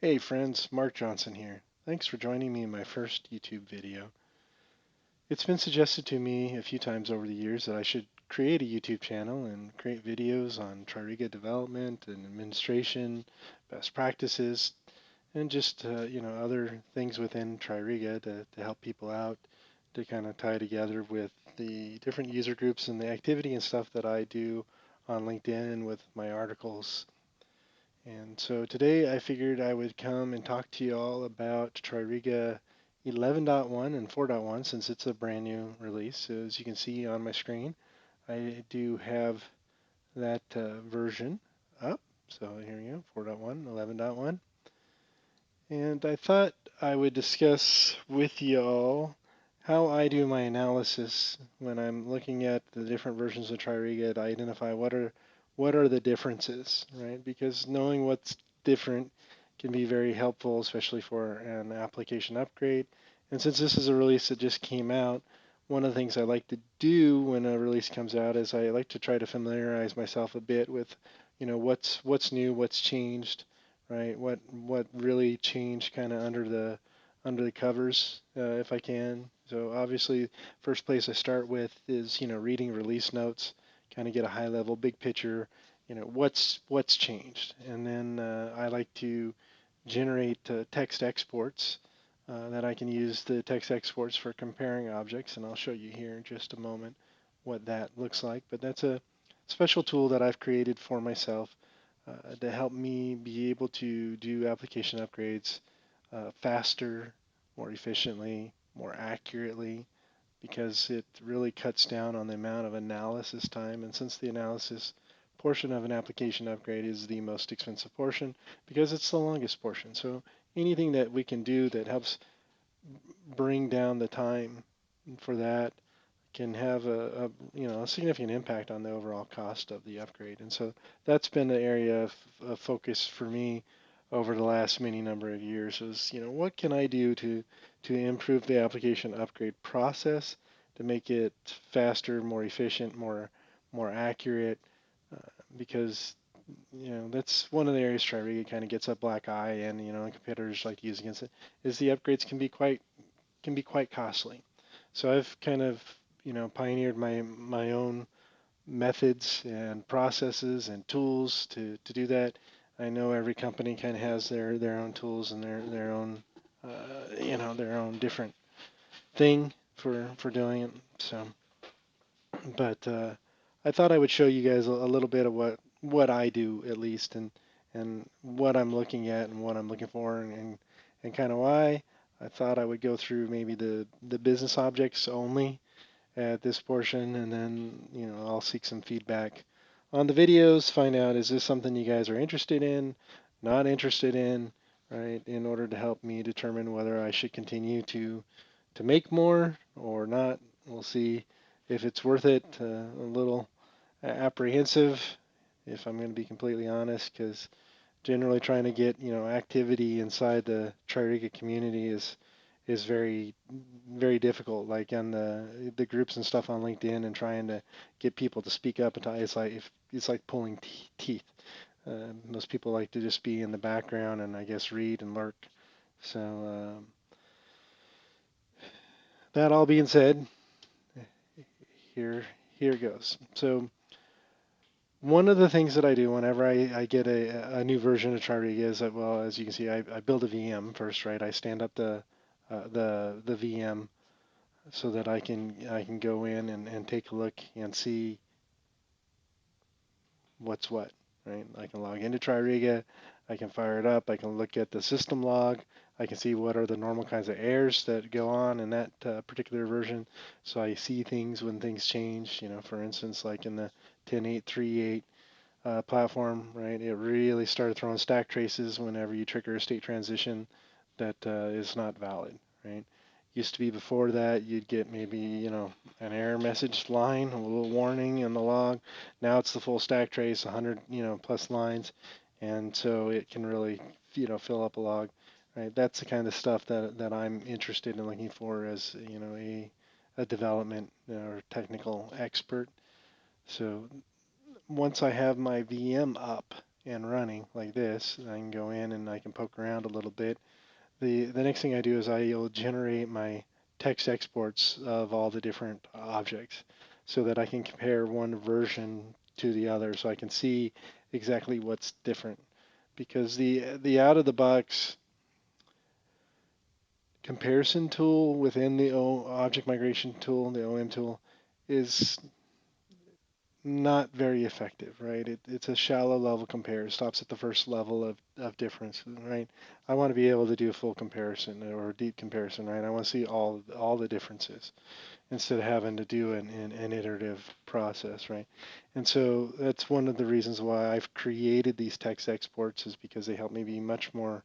Hey friends, Mark Johnson here. Thanks for joining me in my first YouTube video. It's been suggested to me a few times over the years that I should create a YouTube channel and create videos on TRIRIGA development and administration, best practices, and just other things within TRIRIGA to help people out, to kind of tie together with the different user groups and the activity and stuff that I do on LinkedIn and with my articles. And so today I figured I would come and talk to you all about TRIRIGA 11.1 and 4.1 since it's a brand new release. So as you can see on my screen, I do have that version up. So here we go, 4.1, 11.1. And I thought I would discuss with you all how I do my analysis when I'm looking at the different versions of TRIRIGA to identify what are the differences, right? Because knowing what's different can be very helpful, especially for an application upgrade. And since this is a release that just came out, one of the things I like to do when a release comes out is I like to try to familiarize myself a bit with, what's new, what's changed, right? What really changed kind of under the covers, if I can. So obviously, first place I start with is reading release notes, kind of get a high level, big picture, what's changed, and then I like to generate text exports that I can use the text exports for comparing objects, and I'll show you here in just a moment what that looks like. But that's a special tool that I've created for myself to help me be able to do application upgrades faster, more efficiently, more accurately, because it really cuts down on the amount of analysis time. And since the analysis portion of an application upgrade is the most expensive portion, because it's the longest portion. So anything that we can do that helps bring down the time for that can have a significant impact on the overall cost of the upgrade. And so that's been the area of focus for me over the last many number of years is, what can I do to improve the application upgrade process to make it faster, more efficient, more accurate, because that's one of the areas TRIRIGA kind of gets a black eye, and competitors like to use against it, is the upgrades can be quite costly. So I've kind of pioneered my own methods and processes and tools to do that. I know every company kind of has their own tools and their own their own different thing for doing it. So, but I thought I would show you guys a little bit of what I do at least, and what I'm looking at and what I'm looking for, and kind of why. I thought I would go through maybe the business objects only at this portion, and then I'll seek some feedback on the videos, find out is this something you guys are interested in, not interested in, right? In order to help me determine whether I should continue to make more or not. We'll see if it's worth it. A little apprehensive, if I'm going to be completely honest, because generally trying to get activity inside the TRIRIGA community is very difficult. Like on the groups and stuff on LinkedIn, and trying to get people to speak up, and talk, it's like pulling teeth. Most people like to just be in the background and I guess read and lurk. So that all being said, here here goes. So one of the things that I do whenever I get a new version of TRIRIGA is that, well, as you can see, I build a VM first, right? I stand up the VM so that I can go in and take a look and see what's what, right? I can log into TRIRIGA, I can fire it up, I can look at the system log, I can see what are the normal kinds of errors that go on in that particular version. So I see things when things change. For instance, like in the 10.8.3.8 platform, right? It really started throwing stack traces whenever you trigger a state transition that is not valid, right? Used to be before that, you'd get maybe, an error message line, a little warning in the log. Now it's the full stack trace, 100, plus lines, and so it can really, fill up a log, right? That's the kind of stuff that I'm interested in looking for as, a development or technical expert. So once I have my VM up and running like this. I can go in and I can poke around a little bit. The next thing I do is I will generate my text exports of all the different objects so that I can compare one version to the other so I can see exactly what's different. Because the out of the box comparison tool within the object migration tool, the OM tool, is not very effective, right? It's a shallow level compare. It stops at the first level of difference, right? I want to be able to do a full comparison or a deep comparison, right? I want to see all the differences instead of having to do an iterative process, right? And so that's one of the reasons why I've created these text exports is because they help me be much more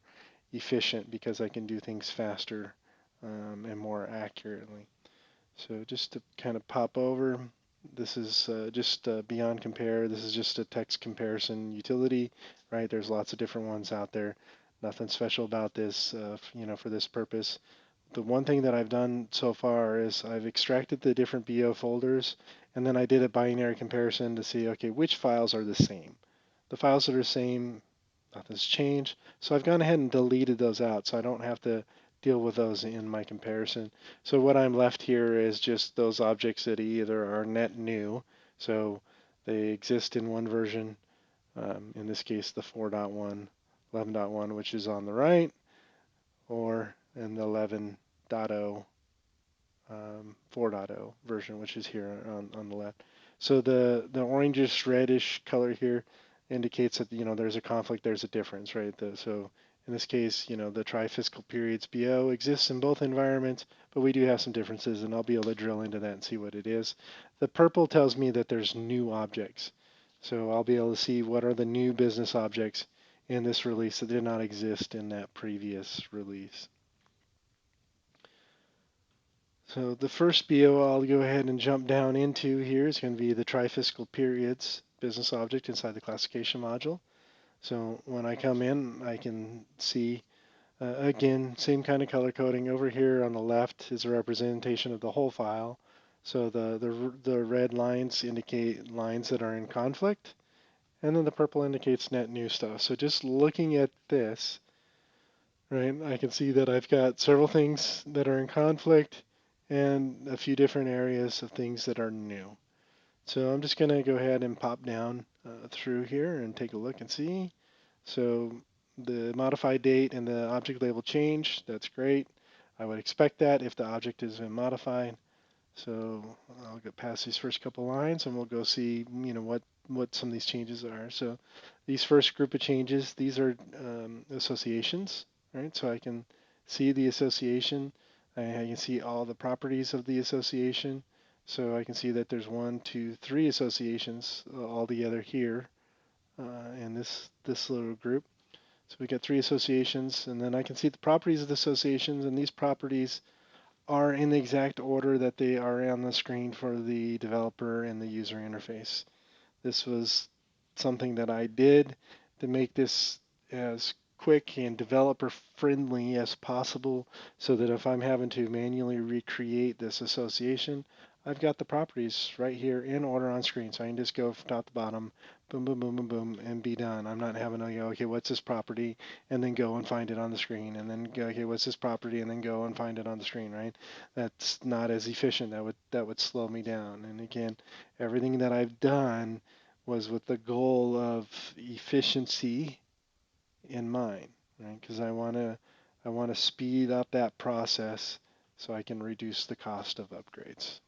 efficient because I can do things faster and more accurately. So just to kind of pop over, this is just beyond compare. This is just a text comparison utility, right? There's lots of different ones out there. Nothing special about this, for this purpose. The one thing that I've done so far is I've extracted the different BO folders, and then I did a binary comparison to see, okay, which files are the same. The files that are the same, nothing's changed. So I've gone ahead and deleted those out so I don't have to deal with those in my comparison. So what I'm left here is just those objects that either are net new, so they exist in one version, in this case the 4.1, 11.1, which is on the right, or in the 11.0 4.0 version, which is here on the left. So the orangish reddish color here indicates that there's a conflict, there's a difference, right? So in this case, the tri-fiscal periods BO exists in both environments, but we do have some differences, and I'll be able to drill into that and see what it is. The purple tells me that there's new objects, so I'll be able to see what are the new business objects in this release that did not exist in that previous release. So the first BO I'll go ahead and jump down into here is going to be the tri-fiscal periods business object inside the classification module. So when I come in, I can see, again, same kind of color coding. Over here on the left is a representation of the whole file. So the red lines indicate lines that are in conflict, and then the purple indicates net new stuff. So just looking at this, right, I can see that I've got several things that are in conflict and a few different areas of things that are new. So I'm just going to go ahead and pop down through here and take a look and see. So the modified date and the object label change, that's great. I would expect that if the object has been modified. So I'll get past these first couple lines and we'll go see, what some of these changes are. So these first group of changes, these are associations, right? So I can see the association. I can see all the properties of the association. So I can see that there's 1, 2, 3 associations all together here in this little group. So we get 3 associations, and then I can see the properties of the associations, and these properties are in the exact order that they are on the screen for the developer and the user interface. This was something that I did to make this as quick and developer friendly as possible so that if I'm having to manually recreate this association, I've got the properties right here in order on screen. So I can just go from top to bottom, boom, boom, boom, boom, boom, and be done. I'm not having to go, okay, what's this property? And then go and find it on the screen. And then go, okay, what's this property? And then go and find it on the screen, right? That's not as efficient. That would slow me down. And again, everything that I've done was with the goal of efficiency in mind, right? Because I want to speed up that process so I can reduce the cost of upgrades.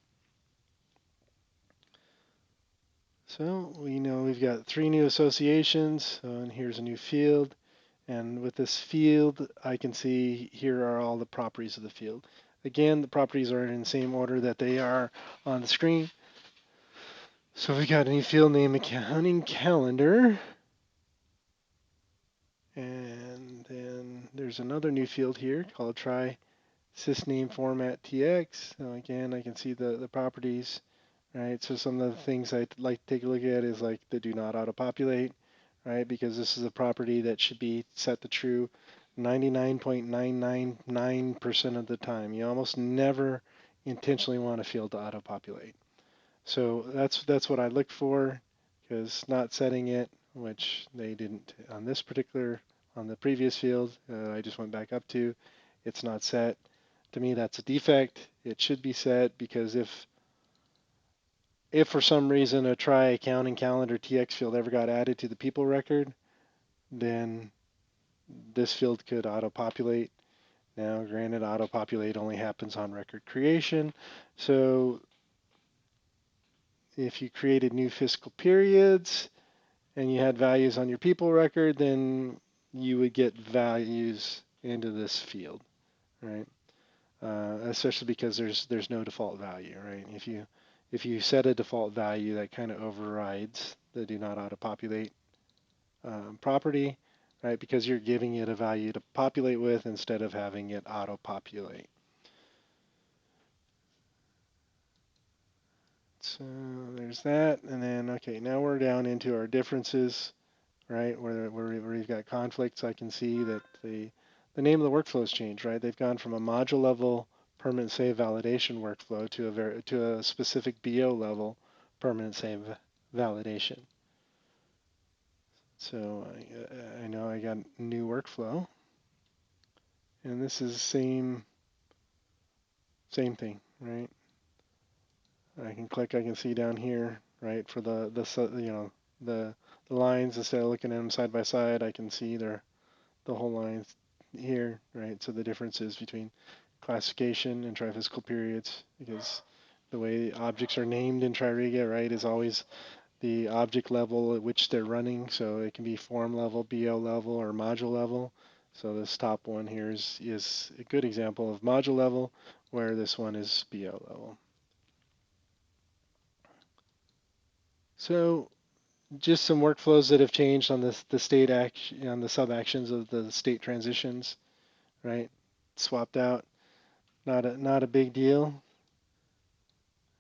So we know we've got 3 new associations, and here's a new field. And with this field, I can see here are all the properties of the field. Again, the properties are in the same order that they are on the screen. So we got a new field name, accounting calendar. And then there's another new field here called try sysname format tx. So again, I can see the properties, right? So some of the things I'd like to take a look at is like the do not auto-populate, right? Because this is a property that should be set to true 99.999% of the time. You almost never intentionally want a field to auto-populate. So that's what I look for, because not setting it which they didn't on this particular, on the previous field. I just went back up to. It's not set. To me, that's a defect. It should be set because if for some reason a try accounting calendar TX field ever got added to the people record, then this field could auto-populate. Now, granted, auto-populate only happens on record creation. So if you created new fiscal periods and you had values on your people record, then you would get values into this field, right? Especially because there's no default value, right? If you set a default value, that kind of overrides the do not auto-populate property, right? Because you're giving it a value to populate with instead of having it auto-populate. So there's that, and then okay, now we're down into our differences, right? Where we've got conflicts. I can see that the name of the workflow has changed, right? They've gone from a module level permanent save validation workflow to a specific BO level permanent save validation. So I know I got new workflow, and this is same thing, right? I can click, I can see down here, right, for the lines, instead of looking at them side by side, I can see the whole lines here, right? So the differences between classification and trifiscal periods, because the way objects are named in TRIRIGA, right, is always the object level at which they're running. So it can be form level, BO level, or module level. So this top one here is a good example of module level, where this one is BO level. So just some workflows that have changed on the state action, on the sub actions of the state transitions, right? Swapped out, not a big deal.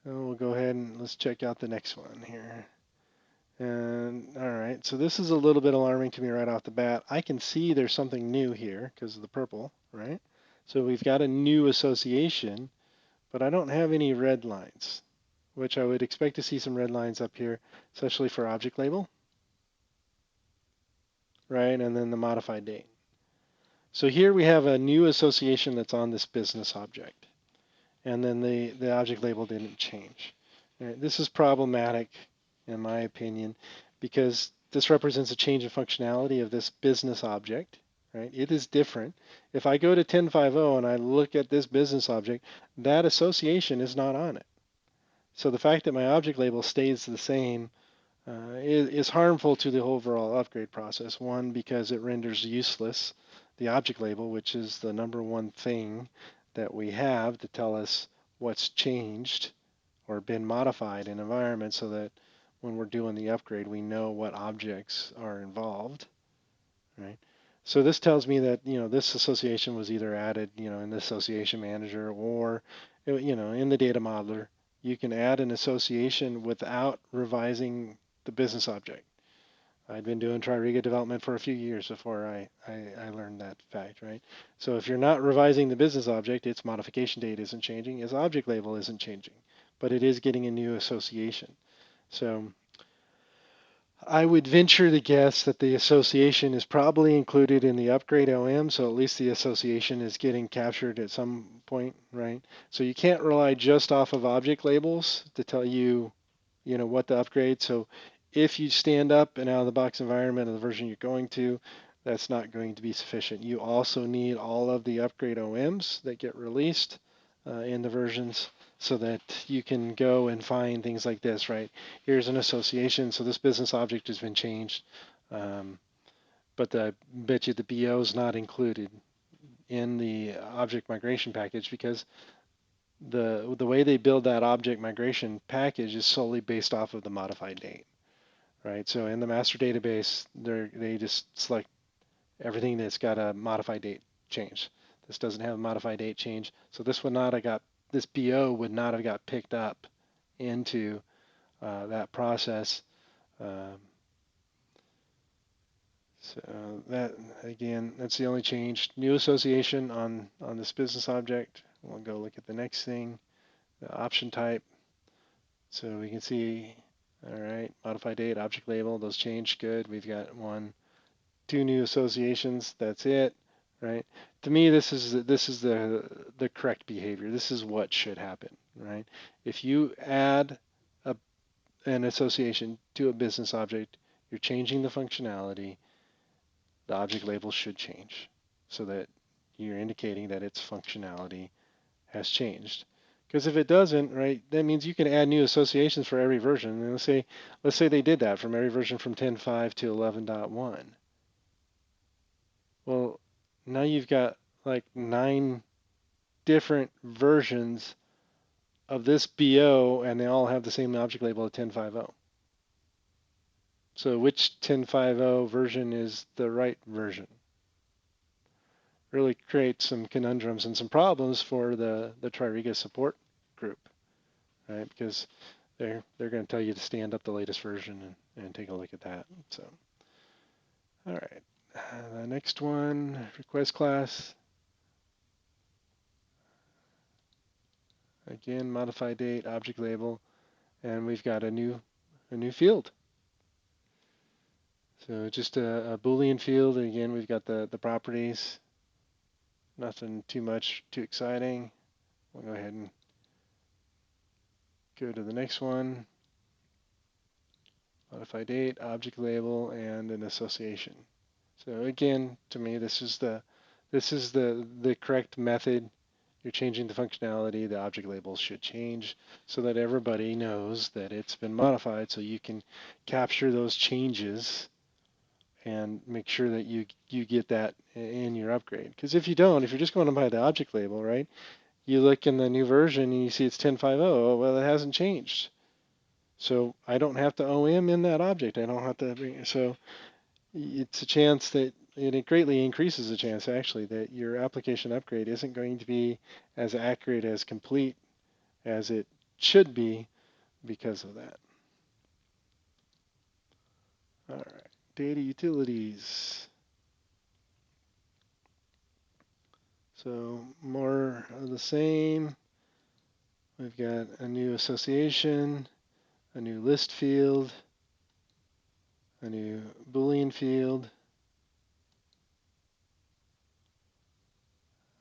We'll go ahead and let's check out the next one here. And all right, so this is a little bit alarming to me right off the bat. I can see there's something new here because of the purple, right? So we've got a new association, but I don't have any red lines, which I would expect to see some red lines up here, especially for object label, right? And then the modified date. So here we have a new association that's on this business object, and then the object label didn't change. Right, this is problematic, in my opinion, because this represents a change in functionality of this business object. Right, it is different. If I go to 10.5.0 and I look at this business object, that association is not on it. So the fact that my object label stays the same is harmful to the overall upgrade process. One, because it renders useless the object label, which is the number one thing that we have to tell us what's changed or been modified in environment, so that when we're doing the upgrade, we know what objects are involved, right? So this tells me that this association was either added in the association manager, or in the data modeler. You can add an association without revising the business object. I'd been doing TRIRIGA development for a few years before I learned that fact, right? So if you're not revising the business object, its modification date isn't changing, its object label isn't changing, but it is getting a new association. So I would venture to guess that the association is probably included in the upgrade OM, so at least the association is getting captured at some point, right? So you can't rely just off of object labels to tell you, what to upgrade. So if you stand up an out-of-the-box environment of the version you're going to, that's not going to be sufficient. You also need all of the upgrade OMs that get released in the versions, so that you can go and find things like this, right? Here's an association, so this business object has been changed, but I bet you the BO is not included in the object migration package, because the way they build that object migration package is solely based off of the modified date, right? So in the master database, they just select everything that's got a modified date change. This doesn't have a modified date change, so this BO would not have got picked up into that process. Um, so that, again, that's the only change. New association on this business object. We'll go look at the next thing, the option type. So we can see All right, modify date, object label, those changed, good. We've got two new associations, that's it, right? To me, this is the correct behavior. This is what should happen, right? If you add a, an association to a business object, you're changing the functionality, the object label should change so that you're indicating that its functionality has changed. Because if it doesn't, right, that means you can add new associations for every version. And let's say they did that from every version from 10.5 to 11.1. Well, now you've got like 9 different versions of this BO, and they all have the same object label of 10.5.0. So which 10.5.0 version is the right version? Really creates some conundrums and some problems for the TRIRIGA support group, right? Because they're going to tell you to stand up the latest version and take a look at that. So, all right, the next one, request class. Again, modify date, object label, and we've got a new field. So just a Boolean field. And again, we've got the properties. Nothing too exciting. We'll go ahead and go to the next one. Modify date, object label, and an association. So again, to me, this is the correct method. You're changing the functionality. The object labels should change so that everybody knows that it's been modified, so you can capture those changes and make sure that you get that in your upgrade. Because if you don't, if you're just going by the object label, right? You look in the new version and you see it's 10.5.0. Oh, well, it hasn't changed. So I don't have to OM in that object. I don't have to bring, so it's a chance that it greatly increases the chance actually that your application upgrade isn't going to be as accurate as complete as it should be because of that. All right, data utilities. So more of the same. We've got a new association, a new list field, a new Boolean field,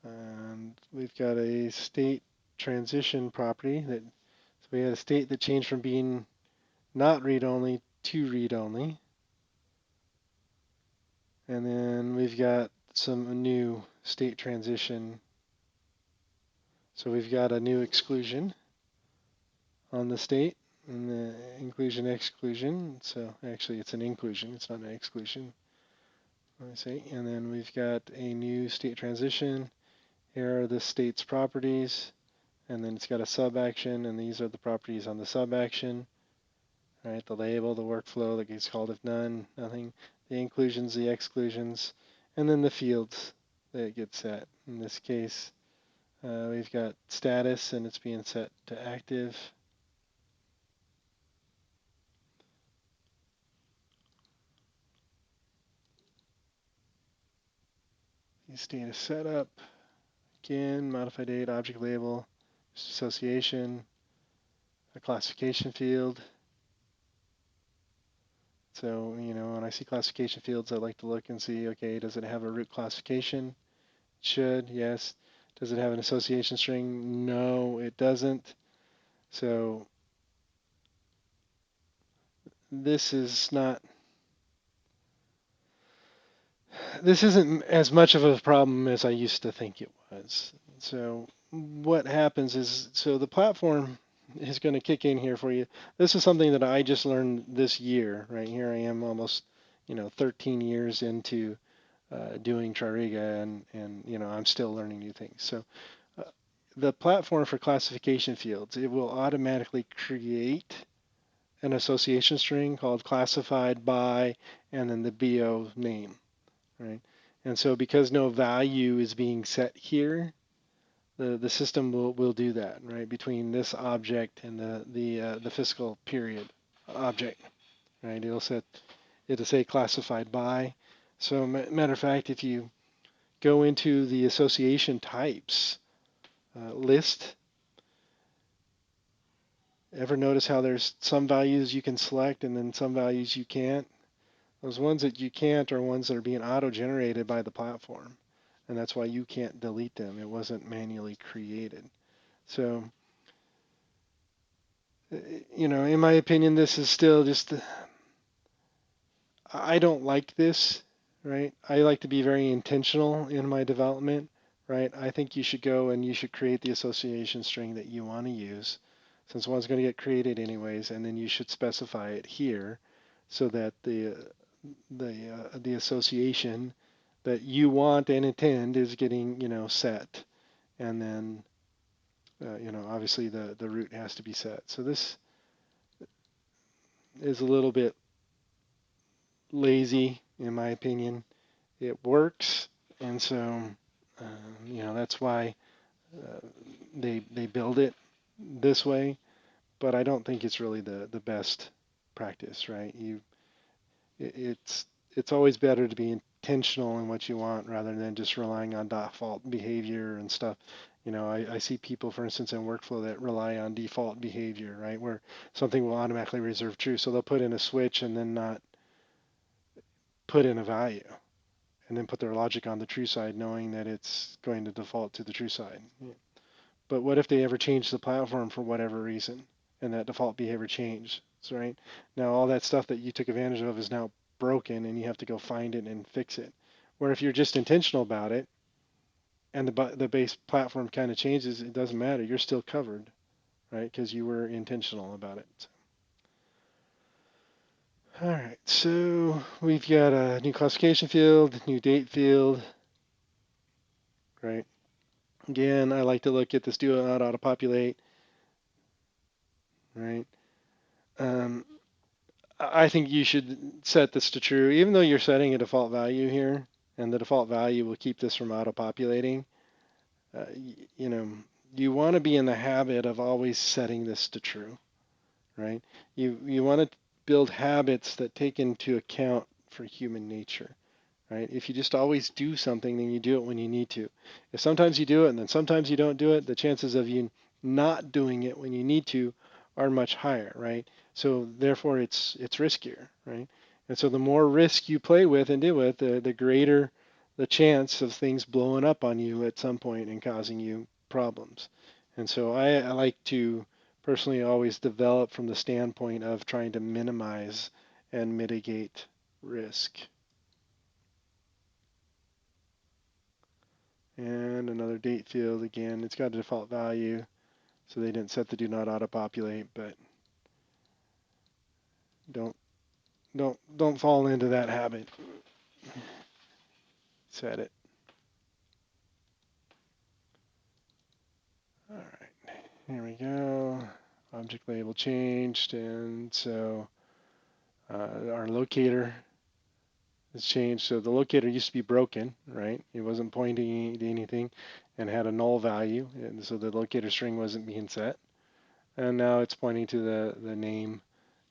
and we've got a state transition property that, so we had a state that changed from being not read-only to read-only. And then we've got some new state transition. So we've got a new exclusion on the state and the inclusion exclusion. So actually it's an inclusion, it's not an exclusion. Let me see. And then we've got a new state transition. Here are the state's properties. And then it's got a sub-action, and these are the properties on the sub-action. Right, the label, the workflow that gets called if none, nothing, the inclusions, the exclusions, and then the fields that get set. In this case, we've got status, and it's being set to active. The status setup, again, modify date, object label, association, a classification field. So, when I see classification fields, I like to look and see, okay, does it have a root classification? It should, yes. Does it have an association string? No, it doesn't. So this isn't as much of a problem as I used to think it was. So what happens is, so the platform is going to kick in here for you. This is something that I just learned this year, right? Here I am almost, 13 years into doing TRIRIGA, and I'm still learning new things. So uh, the platform for classification fields, it will automatically create an association string called classified by, and then the BO name, right? And so because no value is being set here, the system will do that, right? Between this object and the fiscal period object, right? It'll say classified by. So matter of fact, if you go into the association types list, Ever notice how there's some values you can select and then some values you can't? Those ones that you can't are ones that are being auto-generated by the platform, and that's why you can't delete them. It wasn't manually created. So, in my opinion, this is still just, I don't like this, right? I like to be very intentional in my development, right? I think you should go and you should create the association string that you want to use, since one's going to get created anyways, and then you should specify it here so that the association that you want and intend is getting set, and then obviously the root has to be set. So this is a little bit lazy in my opinion. It works, and so that's why they build it this way. But I don't think it's really the best practice, right? It's always better to be intentional in what you want rather than just relying on default behavior and stuff. I see people, for instance, in workflow that rely on default behavior, right, where something will automatically reserve true. So they'll put in a switch and then not put in a value, and then put their logic on the true side, knowing that it's going to default to the true side. But what if they ever change the platform for whatever reason, and that default behavior changed? So, right now, all that stuff that you took advantage of is now broken, and you have to go find it and fix it. Where if you're just intentional about it, and the base platform kind of changes, it doesn't matter. You're still covered, right? Because you were intentional about it. All right, so we've got a new classification field, new date field, right? Again, I like to look at this do not auto-populate, right? Um, I think you should set this to true, even though you're setting a default value here, and the default value will keep this from auto-populating. Uh, you know, you want to be in the habit of always setting this to true, right? You want to build habits that take into account for human nature. Right? If you just always do something, then you do it when you need to. If sometimes you do it and then sometimes you don't do it, the chances of you not doing it when you need to are much higher, right? So therefore, it's riskier, right? And so the more risk you play with and deal with, the greater the chance of things blowing up on you at some point and causing you problems. And so I like to personally always develop from the standpoint of trying to minimize and mitigate risk. And another date field again. It's got a default value, so they didn't set the do not auto-populate, but don't don't fall into that habit. Set it. All right, here we go. Object label changed, and so our locator has changed. So the locator used to be broken, right? It wasn't pointing to anything and had a null value, and so the locator string wasn't being set. And now it's pointing to the name,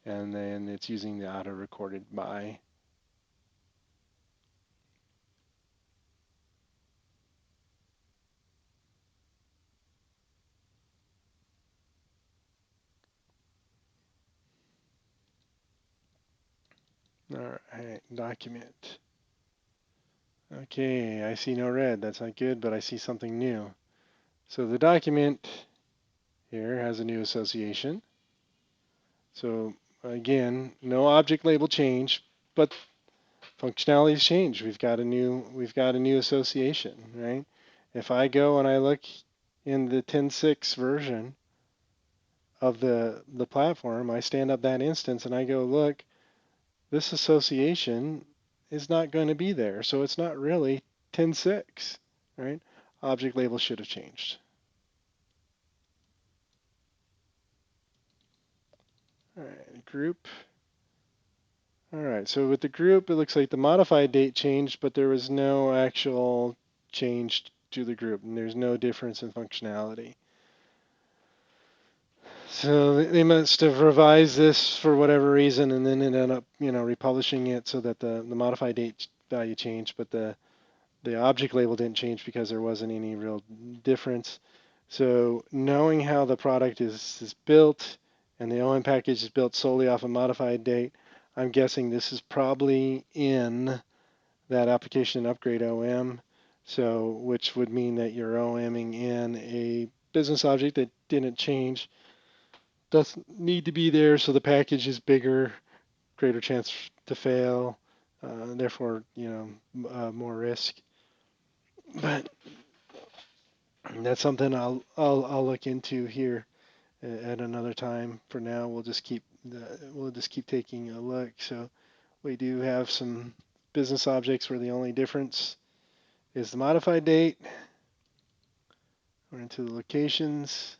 and then it's using the auto recorded by. All right, document. Okay, I see no red. That's not good, but I see something new. So the document here has a new association. So again, no object label change, but functionality has changed. We've got a new association, right? If I go and I look in the 10.6 version of the platform, I stand up that instance and I go, look, this association is not going to be there. So it's not really 10.6, right? Object label should have changed. All right, group. All right, so with the group, it looks like the modified date changed, but there was no actual change to the group, and there's no difference in functionality. So they must have revised this for whatever reason, and then ended up, republishing it so that the modified date value changed, but the object label didn't change because there wasn't any real difference. So knowing how the product is built and the OM package is built solely off a modified date. I'm guessing this is probably in that application upgrade OM, so which would mean that you're OMing in a business object that didn't change, doesn't need to be there, so the package is bigger, greater chance to fail, therefore, more risk. But that's something I'll look into here at another time. For now, we'll just keep taking a look. So we do have some business objects where the only difference is the modified date. We're into the locations.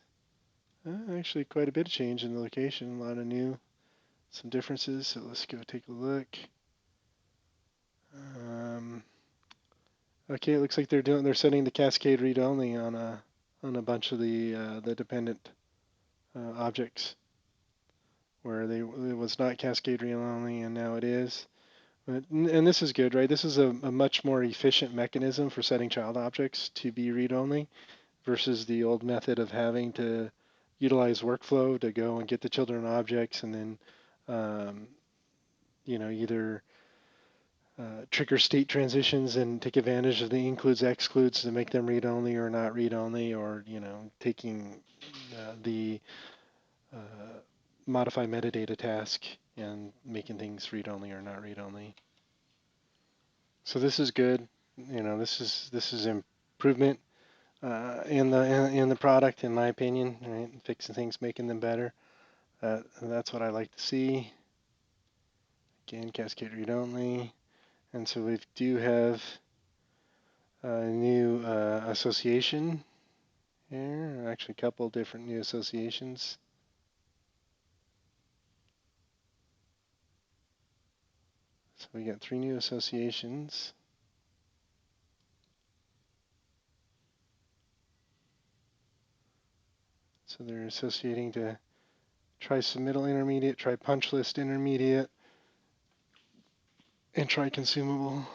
Actually, quite a bit of change in the location. A lot of some differences. So let's go take a look. Okay, it looks like they're setting the cascade read only on a bunch of the dependent objects, where it was not cascade read only and now it is. And this is good, right? This is a much more efficient mechanism for setting child objects to be read only versus the old method of having to utilize workflow to go and get the children objects and then either trigger state transitions and take advantage of the includes excludes to make them read only or not read only, or taking the uh, modify metadata task and making things read only or not read only. So this is good. This is improvement in the product, in my opinion. Right? Fixing things, making them better. That's what I like to see. Again, cascade read only, and so we do have a new association here. Actually, a couple different new associations. So we got 3 new associations. So they're associating to try submittal intermediate, try punch list intermediate, and try consumable.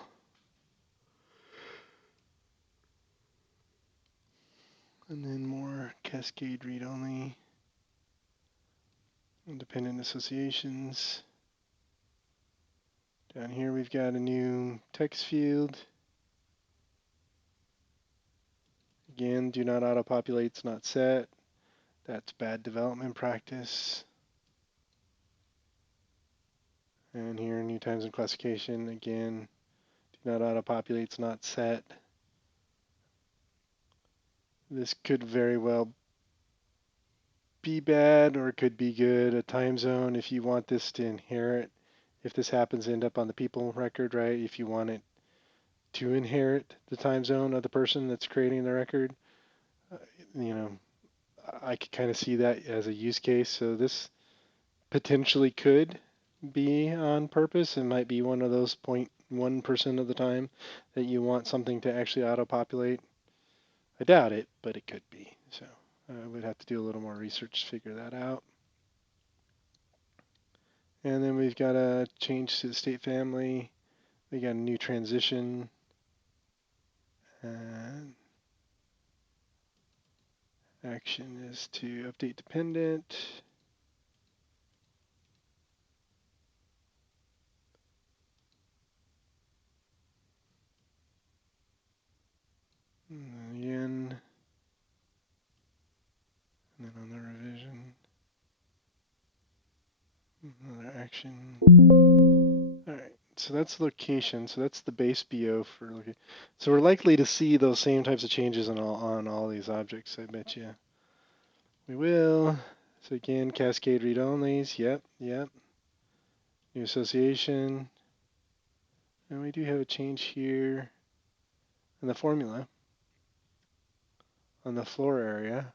And then more cascade read only, independent associations. Down here we've got a new text field. Again, do not auto-populate's not set. That's bad development practice. And here, new times and classification, again, do not auto-populate's not set. This could very well be bad or it could be good. A time zone, if you want this to inherit, if this happens to end up on the people record, right? If you want it to inherit the time zone of the person that's creating the record, you know, I could kind of see that as a use case. So this potentially could be on purpose. It might be one of those 0.1% of the time that you want something to actually auto-populate. I doubt it, but it could be. So I would have to do a little more research to figure that out. And then we've got a change to the state family. We got a new transition. And action is to update dependent. And again, and then on the revision, another action. All right, so that's location. So that's the base BO for location. So we're likely to see those same types of changes on all these objects. I bet you we will. So again, cascade read onlys. Yep. New association, and we do have a change here in the formula on the floor area.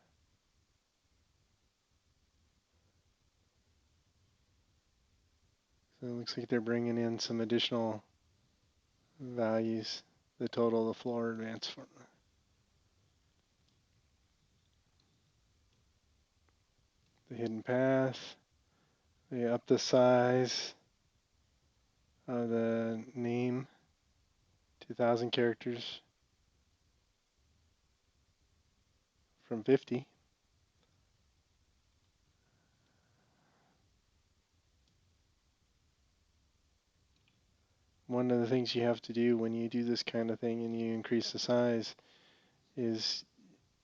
So it looks like they're bringing in some additional values, the total of the floor advance formula. The hidden path, they up the size of the name, 2,000 characters from 50. one of the things you have to do when you do this kind of thing and you increase the size is,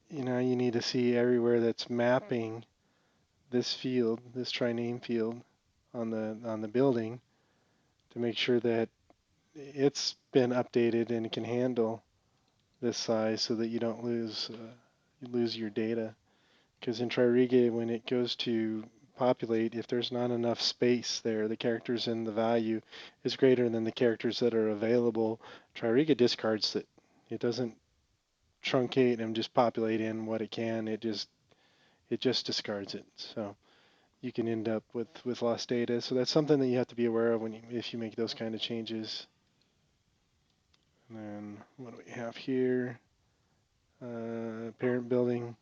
you need to see everywhere that's mapping this field, this triname field on the building, to make sure that it's been updated and can handle this size so that you don't lose your data. Because in TRIRIGA, when it goes to populate, if there's not enough space there, the characters in the value is greater than the characters that are available, TRIRIGA discards it. It doesn't truncate and just populate in what it can. It just discards it. So you can end up with lost data. So that's something that you have to be aware of if you make those kind of changes. And then what do we have here? Parent building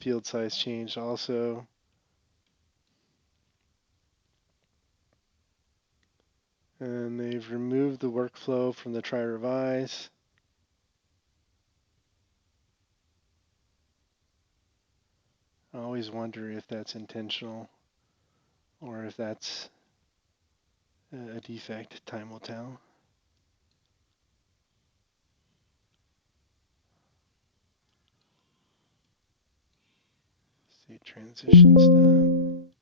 field size changed also. And they've removed the workflow from the try revise. I always wonder if that's intentional or if that's a defect. Time will tell. State transition stuff.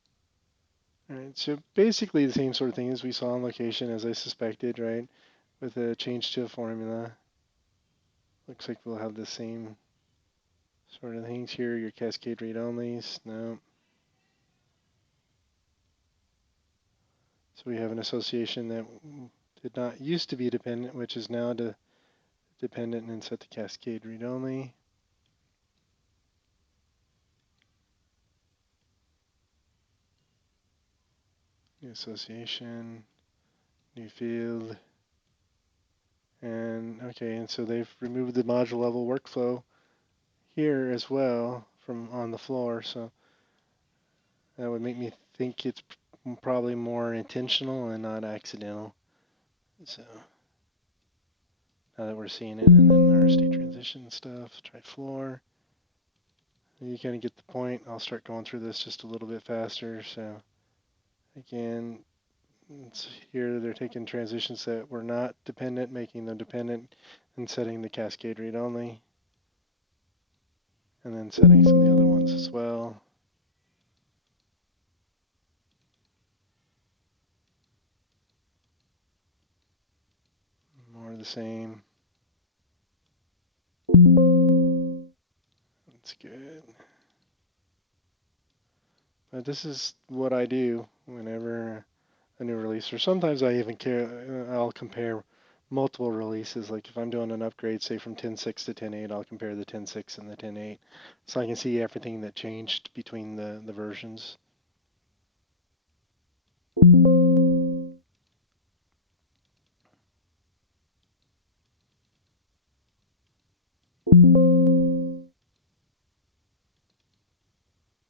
Alright, so basically the same sort of thing as we saw on location, as I suspected, right? With a change to a formula. Looks like we'll have the same sort of things here. Your cascade read-onlys, no. So we have an association that did not used to be dependent, which is now dependent, and set to cascade read-only. New association, new field. And okay, and so they've removed the module level workflow here as well from on the floor. So that would make me think it's probably more intentional and not accidental. So now that we're seeing it, and then our state transition stuff, try floor. You kind of get the point. I'll start going through this just a little bit faster. So again, here they're taking transitions that were not dependent, making them dependent, and setting the cascade read only, and then setting some of the other ones as well. More of the same. That's good. But this is what I do whenever a new release, or sometimes I even I'll compare multiple releases. Like if I'm doing an upgrade, say from 10.6 to 10.8, I'll compare the 10.6 and the 10.8, so I can see everything that changed between the versions.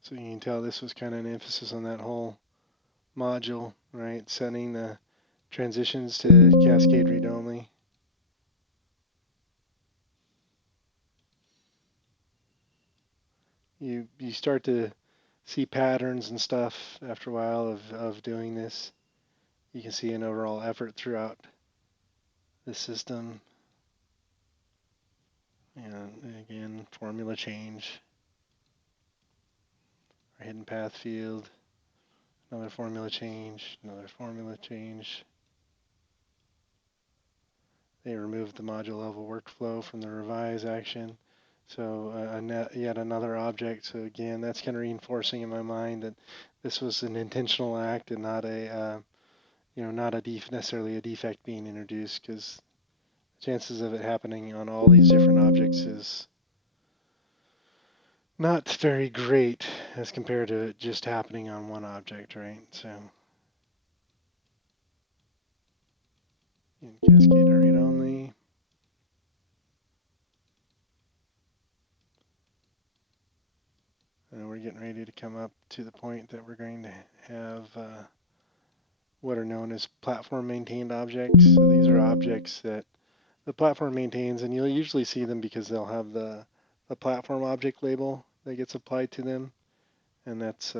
So you can tell this was kind of an emphasis on that whole module, right? Setting the transitions to cascade read only. You start to see patterns and stuff after a while of doing this. You can see an overall effort throughout the system. And again, formula change, our hidden path field, another formula change, another formula change. They removed the module level workflow from the revise action. So yet another object. So again, that's kind of reinforcing in my mind that this was an intentional act and not a, not necessarily a defect being introduced, because chances of it happening on all these different objects is not very great as compared to it just happening on one object, right? So in cascade read only. And we're getting ready to come up to the point that we're going to have what are known as platform maintained objects. So these are objects that the platform maintains, and you'll usually see them because they'll have the platform object label that gets applied to them. And that's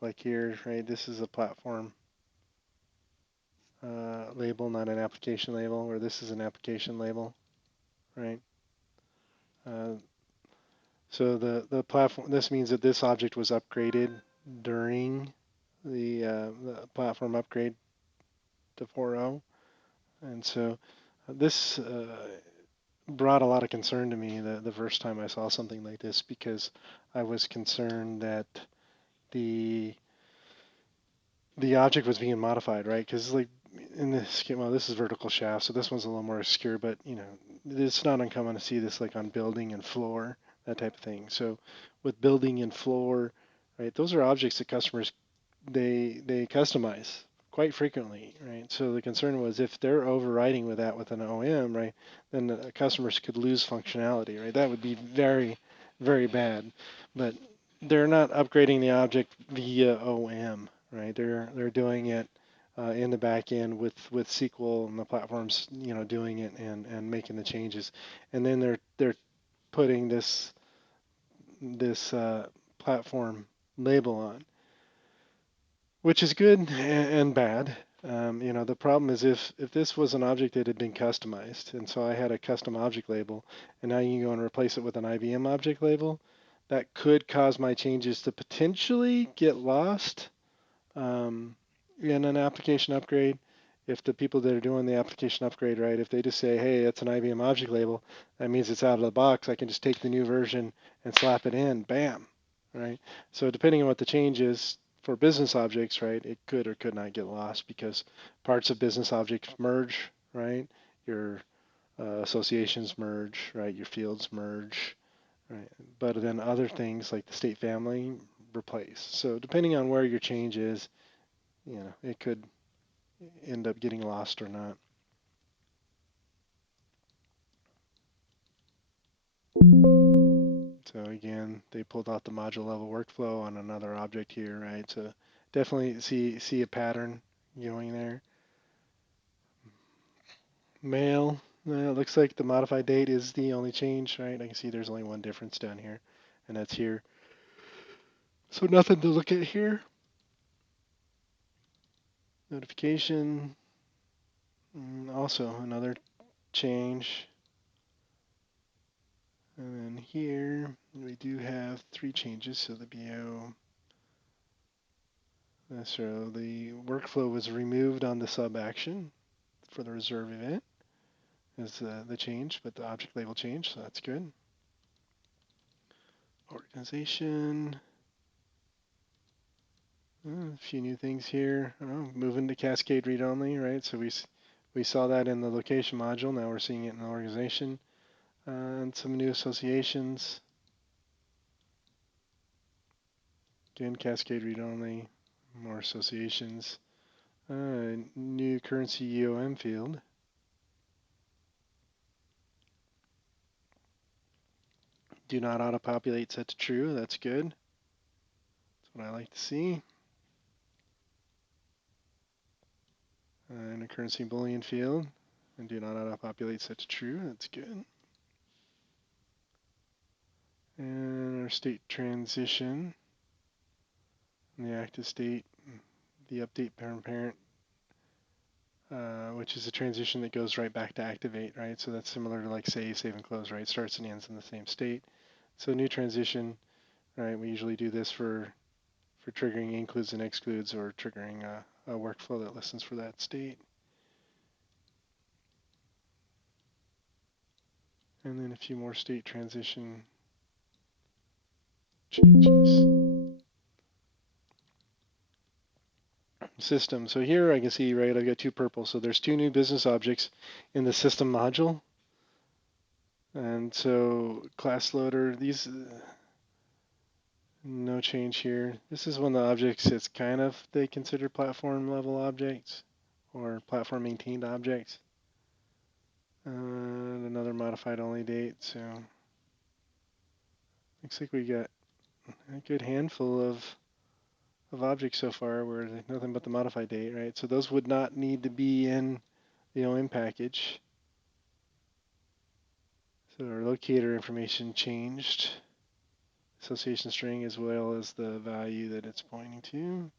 like here, right? This is a platform label, not an application label, where this is an application label, right? Uh, so the platform, this means that this object was upgraded during the platform upgrade to 4.0. And so this brought a lot of concern to me the first time I saw something like this, because I was concerned that the the object was being modified, right? Because like in this, well, this is vertical shaft, so this one's a little more obscure, but you know, it's not uncommon to see this like on building and floor, that type of thing. So with building and floor, right, those are objects that customers they customize quite frequently, right? So the concern was if they're overriding with that with an OM, right, then the customers could lose functionality, right? That would be very, very bad. But they're not upgrading the object via OM, right? They're doing it in the back end with SQL and the platforms, you know, doing it and making the changes, and then they're putting this platform label on, which is good and bad. You know, the problem is if this was an object that had been customized, and so I had a custom object label, and now you can go and replace it with an IBM object label, that could cause my changes to potentially get lost um, in an application upgrade. If the people that are doing the application upgrade, right, if they just say, hey, it's an IBM object label, that means it's out of the box. I can just take the new version and slap it in, bam, right? So depending on what the change is for business objects, right, it could or could not get lost because parts of business objects merge, right? Your associations merge, right? Your fields merge, right? But then other things like the state family replace. So depending on where your change is, you know, it could end up getting lost or not. So again, they pulled out the module level workflow on another object here, right? So definitely see a pattern going there. Mail, it looks like the modified date is the only change, right? I can see there's only one difference down here, and that's here. So nothing to look at here. Notification, also another change. And then here we do have three changes. So the BO, so the workflow was removed on the sub action for the reserve event is the change, but the object label changed, so that's good. Organization, a few new things here. Moving to cascade read only, right? So we saw that in the location module. Now we're seeing it in the organization, and some new associations. Again, cascade read only, more associations. New currency UOM field. Do not auto-populate set to true. That's good. That's what I like to see. And a currency boolean field. And do not auto-populate set to true. That's good. And our state transition. In the active state, the update parent, which is a transition that goes right back to activate, right? So that's similar to like save and close, right? Starts and ends in the same state. So new transition, right? We usually do this for triggering includes and excludes or triggering a workflow that listens for that state. And then a few more state transition changes. System. So here I can see, right, I've got two purple. So there's two new business objects in the system module. And so class loader, these, no change here. This is one of the objects it's kind of, they consider platform level objects or platform maintained objects. Another modified only date. So looks like we got a good handful of objects so far where there's nothing but the modified date, right? So those would not need to be in the OM package. So our locator information changed. Association string as well as the value that it's pointing to.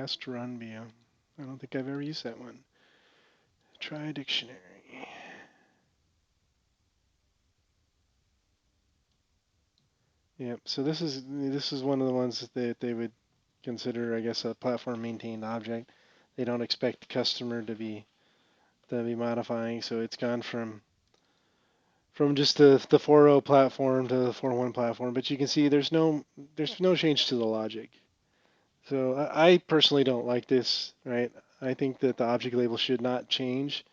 test run BO. I don't think I've ever used that one. Try dictionary. Yep. So this is one of the ones that they would consider, I guess, a platform maintained object. They don't expect the customer to be modifying, so it's gone from just the 4.0 platform to the 4.1 platform. But you can see there's no change to the logic. So I personally don't like this, right? I think that the object label should not change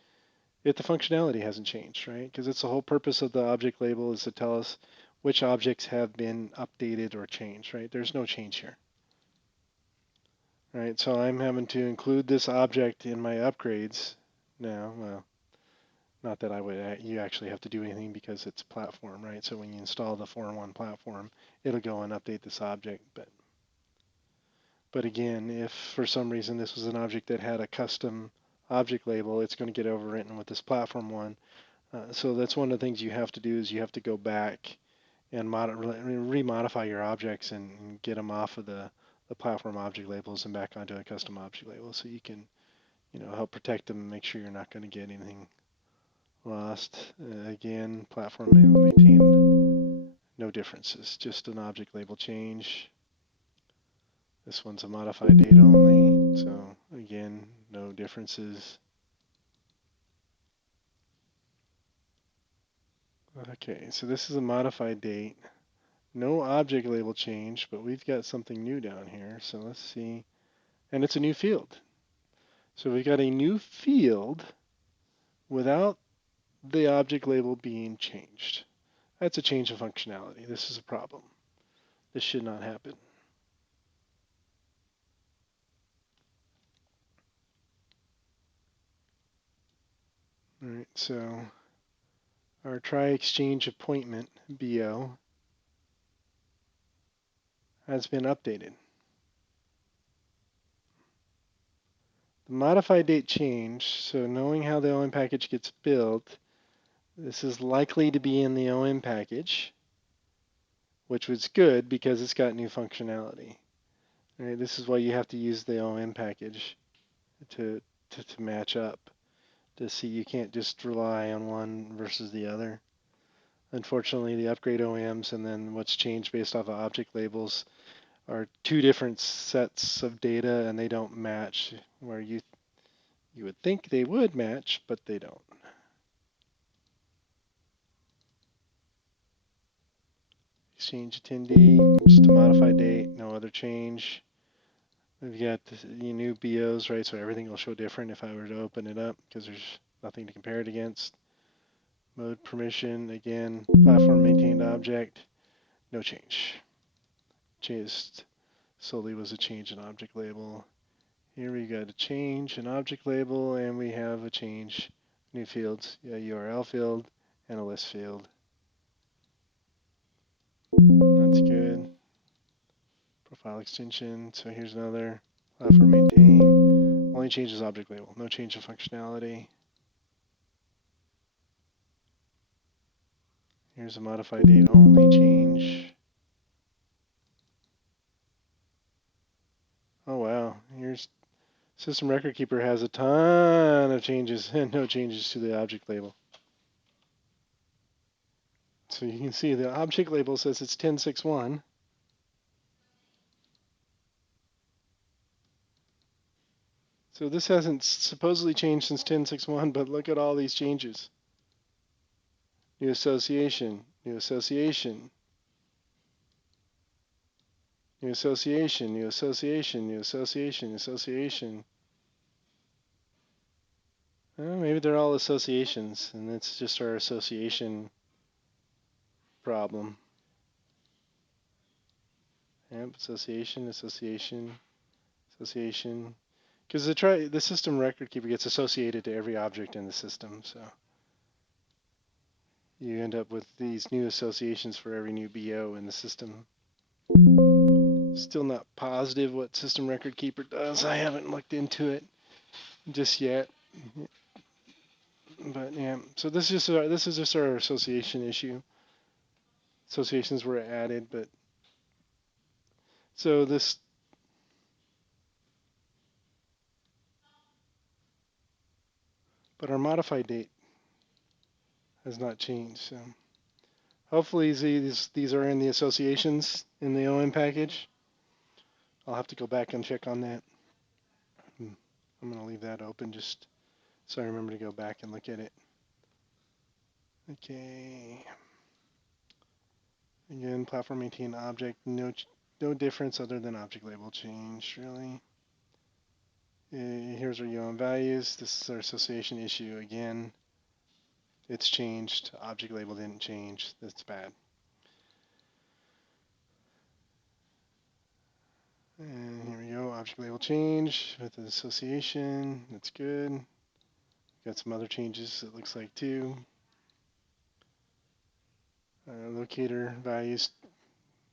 if the functionality hasn't changed, right? Because it's the whole purpose of the object label is to tell us which objects have been updated or changed, right? There's no change here, right? So I'm having to include this object in my upgrades now. Well, not that you actually have to do anything because it's platform, right? So when you install the 4.1 platform, it'll go and update this object. But again, if for some reason this was an object that had a custom object label, it's going to get overwritten with this platform one. So that's one of the things you have to do is you have to go back and remodify your objects and get them off of the platform object labels and back onto a custom object label so you can help protect them and make sure you're not going to get anything lost. Again, platform maintained, no differences, just an object label change. This one's a modified date only, so again, no differences. Okay, so this is a modified date. No object label change, but we've got something new down here, so let's see. And it's a new field. So we've got a new field without the object label being changed. That's a change of functionality. This is a problem. This should not happen. All right, so our try exchange appointment BO has been updated. The modified date change, so knowing how the OM package gets built, this is likely to be in the OM package, which was good because it's got new functionality. All right, this is why you have to use the OM package to match up, to see you can't just rely on one versus the other. Unfortunately, the upgrade OMs and then what's changed based off of object labels are two different sets of data and they don't match, where you would think they would match, but they don't. Exchange attendee, just a modified date, no other change. We've got the new BOs, right? So everything will show different if I were to open it up because there's nothing to compare it against. Mode permission, again, platform maintained object, no change. Just solely was a change in object label. Here we got a change in object label and we have a change, new fields, a URL field and a list field. That's good. Profile extension, so here's another, platform maintain, only changes object label, no change in functionality. Here's a modified date only change. Oh wow, here's System Record Keeper has a ton of changes and no changes to the object label. So you can see the object label says it's 10.6.1. So this hasn't supposedly changed since 10.6.1, but look at all these changes. New association, new association, new association, new association, new association, association. Maybe they're all associations, and it's just our association problem. Yep, association, association, association. Because the system record keeper gets associated to every object in the system, so you end up with these new associations for every new BO in the system. Still not positive what system record keeper does. I haven't looked into it just yet. But yeah, so this is just our association issue. Associations were added, but so this but our modified date has not changed. So hopefully these are in the associations in the OM package. I'll have to go back and check on that. I'm going to leave that open just so I remember to go back and look at it. Okay. Again, platform maintain object, no difference other than object label change, really. Here's our UM values. This is our association issue again. It's changed. Object label didn't change. That's bad. And here we go. Object label change with the association. That's good. Got some other changes it looks like too. Locator values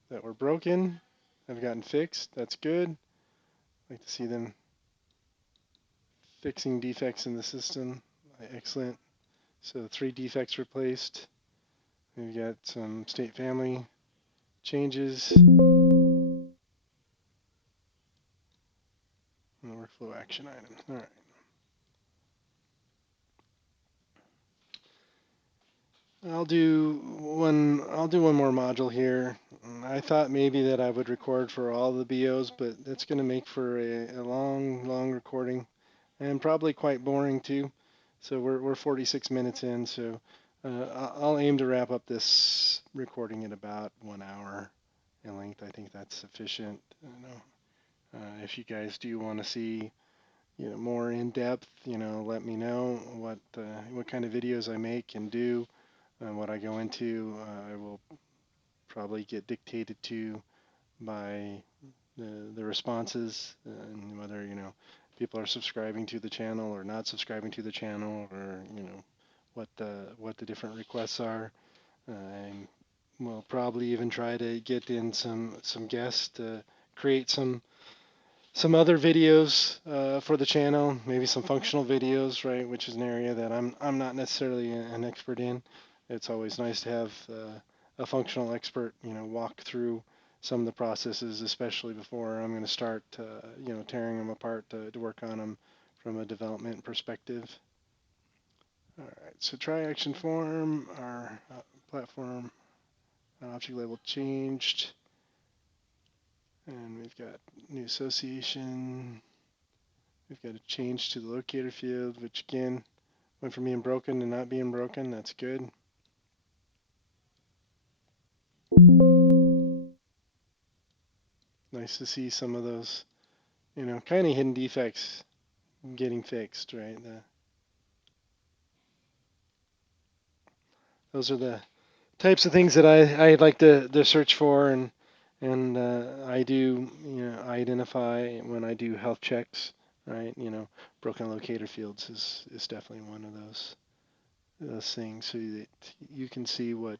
that were broken have gotten fixed. That's good. I'd like to see them fixing defects in the system. Excellent. So 3 defects replaced. We've got some state family changes. And the workflow action item. All right. I'll do one more module here. I thought maybe that I would record for all the BOs, but that's going to make for a long recording and probably quite boring too. So we're 46 minutes in, so I'll aim to wrap up this recording in about 1 hour in length. I think that's sufficient. If you guys do want to see more in depth, let me know what kind of videos I make and do. What I go into, I will probably get dictated to by the responses and whether people are subscribing to the channel or not subscribing to the channel, or what the different requests are. And we'll probably even try to get in some guests to create some other videos for the channel, maybe some functional videos, right? Which is an area that I'm not necessarily an expert in. It's always nice to have a functional expert, walk through some of the processes, especially before I'm going to start, tearing them apart to work on them from a development perspective. All right, so try action form, our platform object label changed, and we've got new association. We've got a change to the locator field, which again went from being broken to not being broken. That's good. Nice to see some of those, kind of hidden defects getting fixed, right? Those are the types of things that I like to search for, and I do identify when I do health checks, right? Broken locator fields is definitely one of those things, so that you can see what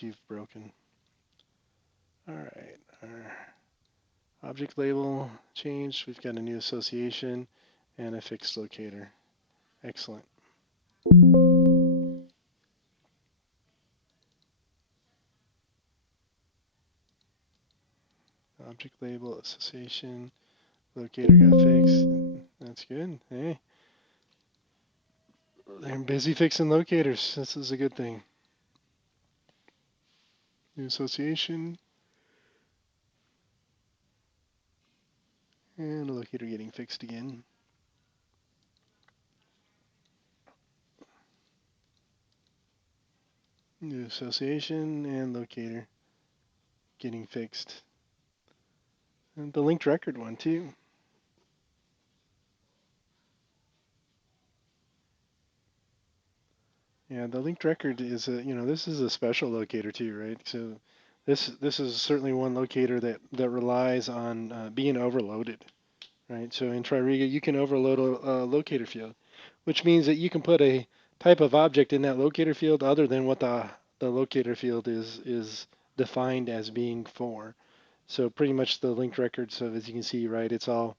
you've broken. All right, our object label changed. We've got a new association and a fixed locator. Excellent. Object label, association, locator got fixed. That's good. Hey, they're busy fixing locators. This is a good thing. New association and a locator getting fixed again. New association and locator getting fixed. And the linked record one too. Yeah, the linked record is this is a special locator too, right? So this is certainly one locator that relies on being overloaded, right? So in TRIRIGA, you can overload a locator field, which means that you can put a type of object in that locator field other than what the locator field is defined as being for. So pretty much the linked record, so as you can see, right, it's all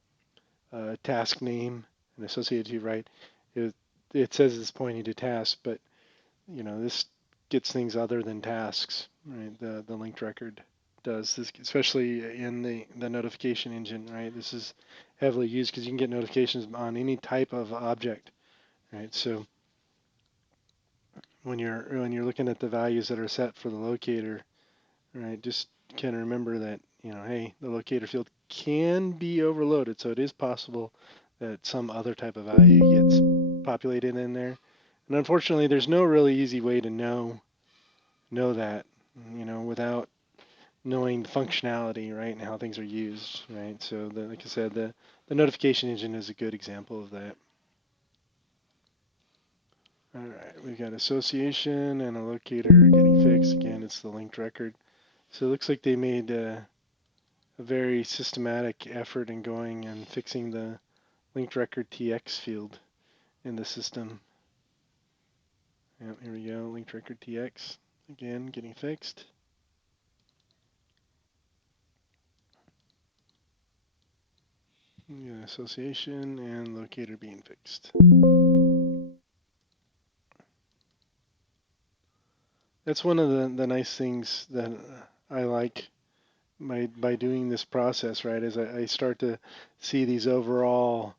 task name and associated to, right? It says it's pointing to task, but this gets things other than tasks, right? The linked record does this, especially in the notification engine, right? This is heavily used because you can get notifications on any type of object, right? So when you're looking at the values that are set for the locator, right, just kind of remember that, hey, the locator field can be overloaded, so it is possible that some other type of value gets populated in there. And unfortunately, there's no really easy way to know that, without knowing the functionality, right, and how things are used, right? So, like I said, the notification engine is a good example of that. All right, we've got association and a locator getting fixed. Again, it's the linked record. So it looks like they made a very systematic effort in going and fixing the linked record TX field in the system. Yep, here we go, linked record TX. Again, getting fixed. Yeah, association and locator being fixed. That's one of the nice things that I like by doing this process, right, is I start to see these overall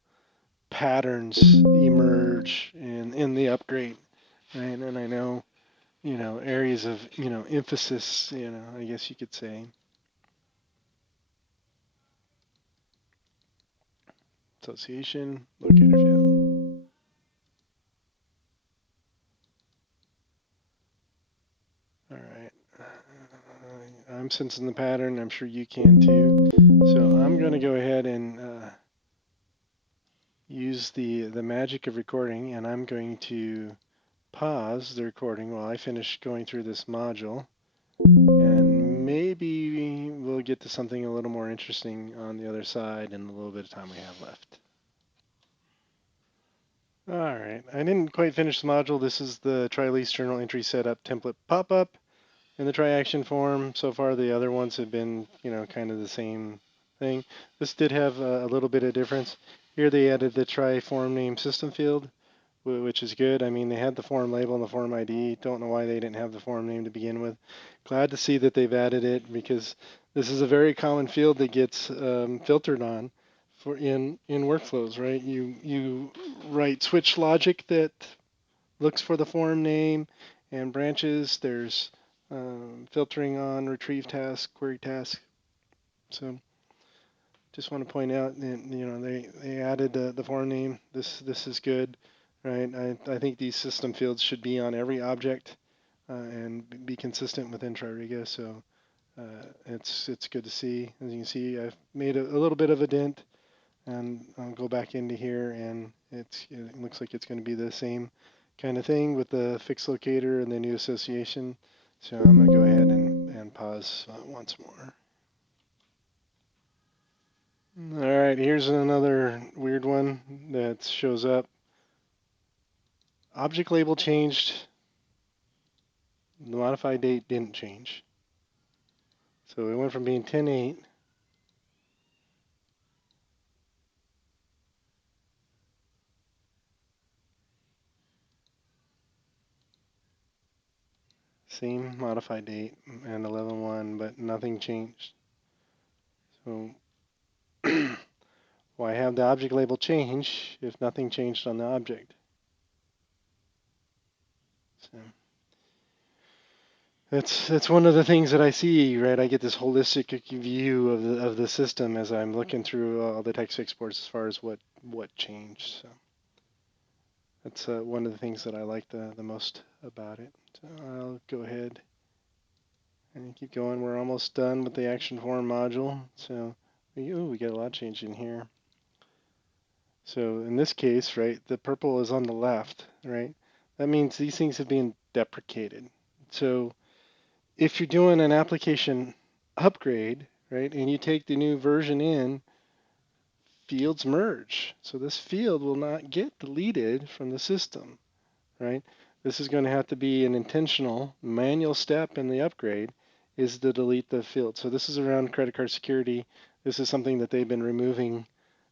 patterns emerge in the upgrade, right? And I know, areas of, emphasis, I guess you could say. Association, locator field. All right. I'm sensing the pattern. I'm sure you can too. So I'm going to go ahead and use the magic of recording, and I'm going to pause the recording while I finish going through this module, and maybe we'll get to something a little more interesting on the other side in the little bit of time we have left. All right, I didn't quite finish the module. This is the try lease journal entry setup template pop-up in the try action form. So far the other ones have been, kind of the same thing. This did have a little bit of difference. Here they added the try form name system field, which is good. I mean, they had the form label and the form ID. Don't know why they didn't have the form name to begin with. Glad to see that they've added it, because this is a very common field that gets filtered on for in workflows, right? You write switch logic that looks for the form name and branches. There's filtering on retrieve task, query task. So just want to point out that, they added the form name. This is good, right? I think these system fields should be on every object and be consistent within TRIRIGA. So it's good to see. As you can see, I've made a little bit of a dent, and I'll go back into here, and it looks like it's going to be the same kind of thing with the fixed locator and the new association. So I'm going to go ahead and pause once more. All right, here's another weird one that shows up. Object label changed. The modified date didn't change. So it went from being 10.8 same modified date and 11.1, but nothing changed. So why have the object label change if nothing changed on the object? So that's one of the things that I see, right? I get this holistic view of the system as I'm looking through all the text exports as far as what changed. So that's one of the things that I like the most about it. So I'll go ahead and keep going. We're almost done with the action form module. So we got a lot changed in here. So in this case, right, the purple is on the left, right? That means these things have been deprecated. So if you're doing an application upgrade, right, and you take the new version in, fields merge. So this field will not get deleted from the system, right? This is going to have to be an intentional manual step in the upgrade, is to delete the field. So this is around credit card security. This is something that they've been removing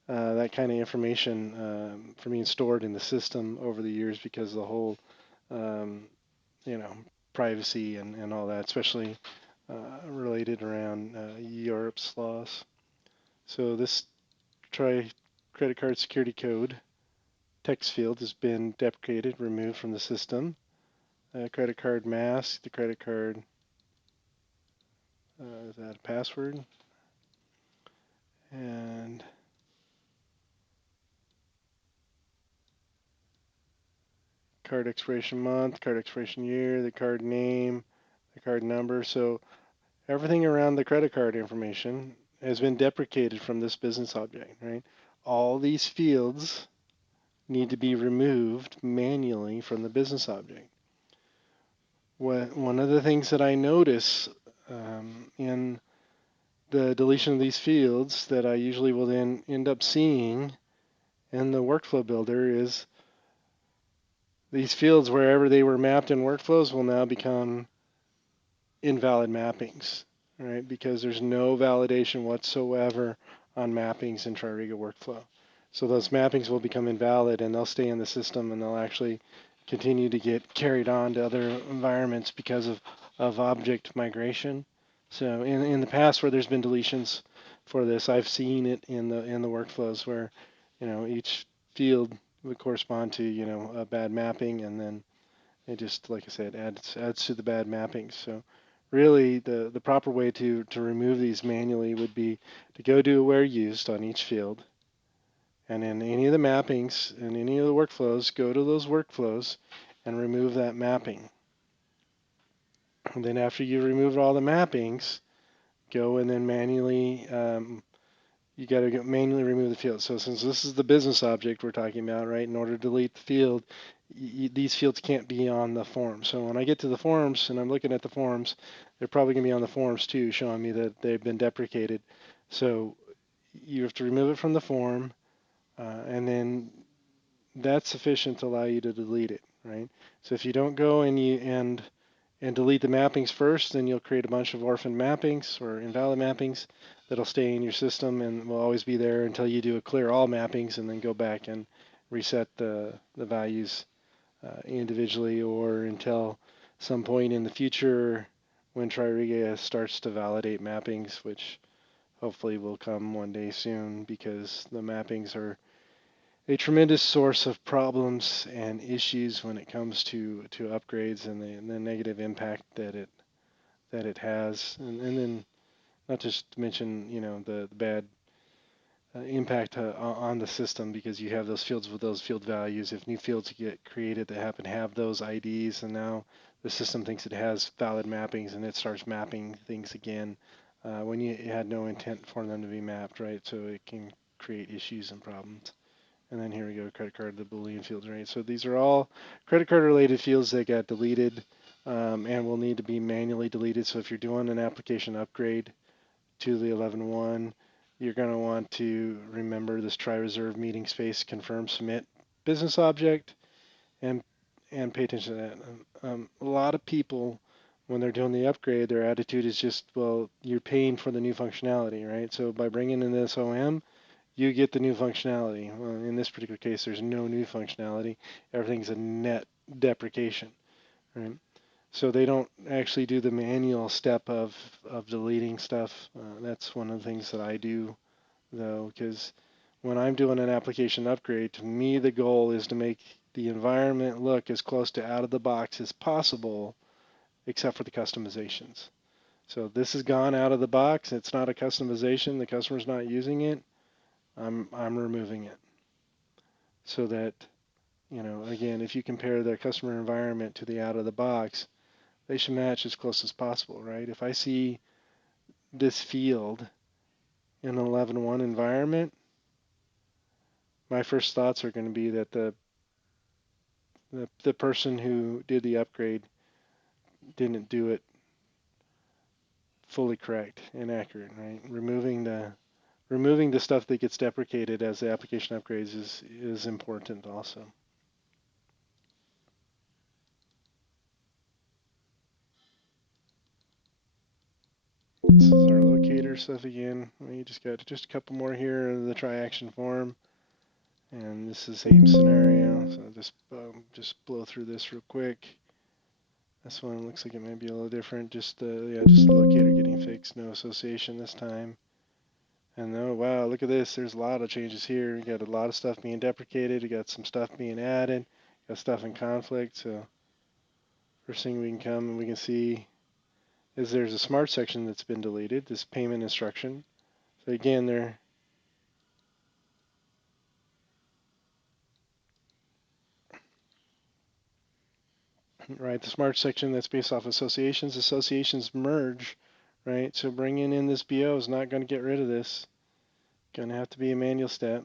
that kind of information from being stored in the system over the years, because the whole, um, privacy and all that, especially related around Europe's laws. So this try credit card security code text field has been deprecated, removed from the system. Credit card mask, the credit card, is that a password? And card expiration month, card expiration year, the card name, the card number. So everything around the credit card information has been deprecated from this business object, right? All these fields need to be removed manually from the business object. One of the things that I notice in the deletion of these fields that I usually will then end up seeing in the workflow builder is these fields, wherever they were mapped in workflows, will now become invalid mappings, right? Because there's no validation whatsoever on mappings in TRIRIGA workflow. So those mappings will become invalid and they'll stay in the system and they'll actually continue to get carried on to other environments because of object migration. So in the past where there's been deletions for this, I've seen it in the workflows where, each field would correspond to, a bad mapping, and then it just, like I said, adds to the bad mappings. So really the proper way to remove these manually would be to go do where used on each field. And in any of the mappings and any of the workflows, go to those workflows and remove that mapping. And then after you remove all the mappings, go and then manually you got to manually remove the field. So since this is the business object we're talking about, right, in order to delete the field, these fields can't be on the form. So when I get to the forms and I'm looking at the forms, they're probably going to be on the forms too, showing me that they've been deprecated. So you have to remove it from the form, and then that's sufficient to allow you to delete it, right? So if you don't go and delete the mappings first, then you'll create a bunch of orphan mappings or invalid mappings that'll stay in your system and will always be there until you do a clear all mappings and then go back and reset the values individually, or until some point in the future when TRIRIGA starts to validate mappings, which hopefully will come one day soon, because the mappings are a tremendous source of problems and issues when it comes to upgrades and the negative impact that it has, and then not just to mention the bad impact on the system, because you have those fields with those field values. If new fields get created that happen to have those IDs, and now the system thinks it has valid mappings and it starts mapping things again when you had no intent for them to be mapped, right? So it can create issues and problems. And then here we go, credit card, the Boolean fields, right? So these are all credit card related fields that got deleted and will need to be manually deleted. So if you're doing an application upgrade to the 11.1, you're going to want to remember this try reserve meeting space confirm submit business object, and pay attention to that. A lot of people, when they're doing the upgrade, their attitude is just, well, you're paying for the new functionality, right? So by bringing in this OM, you get the new functionality. Well, in this particular case, there's no new functionality. Everything's a net deprecation, right? So they don't actually do the manual step of deleting stuff. That's one of the things that I do, though, because when I'm doing an application upgrade, to me the goal is to make the environment look as close to out of the box as possible, except for the customizations. So this has gone out of the box. It's not a customization. The customer's not using it. I'm removing it, so that, again, if you compare the customer environment to the out of the box, they should match as close as possible, right? If I see this field in an 11.1 environment, my first thoughts are going to be that the person who did the upgrade didn't do it fully correct and accurate, right? Removing the stuff that gets deprecated as the application upgrades is important also. This is our locator stuff again. We just got just a couple more here in the try-action form, and this is the same scenario. So just blow through this real quick. This one looks like it might be a little different. Just the locator getting fixed, no association this time. And oh wow, look at this. There's a lot of changes here. We got a lot of stuff being deprecated. We got some stuff being added. Got stuff in conflict. So first thing we can come and we can see is there's a smart section that's been deleted. This payment instruction. So again, there. Right, the smart section that's based off associations. Associations merge, right? So bringing in this BO is not going to get rid of this. Going to have to be a manual step.